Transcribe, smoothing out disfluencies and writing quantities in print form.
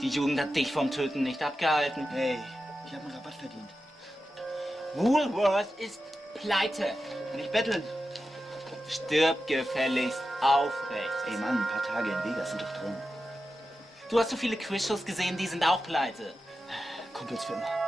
Die Jugend hat dich vom Töten nicht abgehalten. Hey, ich habe einen Rabatt verdient. Woolworth ist pleite. Kann ich betteln? Stirb gefälligst aufrecht. Ey Mann, ein paar Tage in Vegas sind doch drin. Du hast so viele Quizshows gesehen, die sind auch pleite. Kumpels für immer.